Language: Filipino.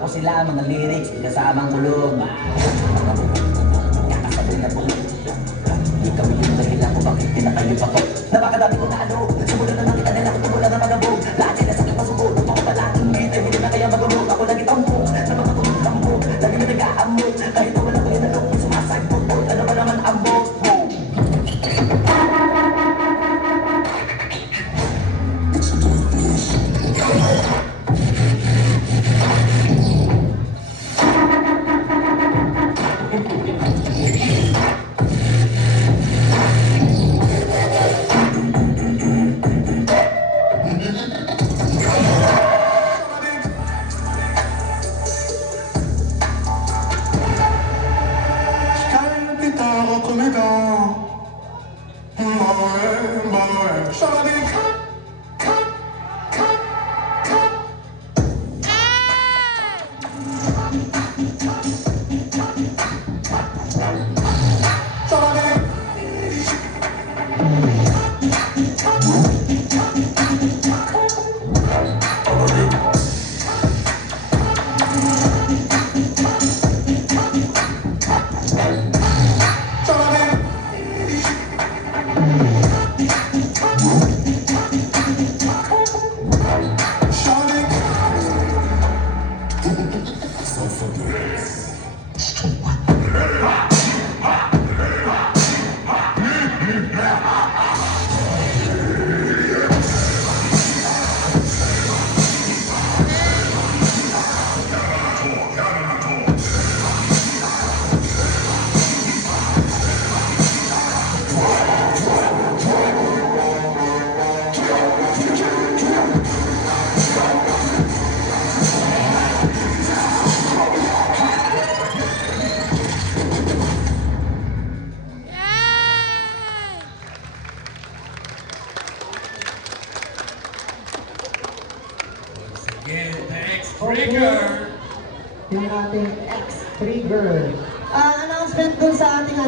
Ako sila, mga lyrics, kasamang kulog. Kasabay na po. Di kami yung dahilan kung bakit pinakayup ako. Napakadami ko na ano. Sumula na nakita nila kung tumula na magabog. Lahat sila sa pagpasubok. Ako pala ang hindi. Hindi na kaya magulog. Ako lagi tampo. Sa mga tulog-tampo. Lagi na nag-aamo. Kahit na wala ko yun ano. Sumasagpot po. Ano ba naman ang bog? Again, the X-Trigger! Yung ating X-Trigger. Announcement dun sa ating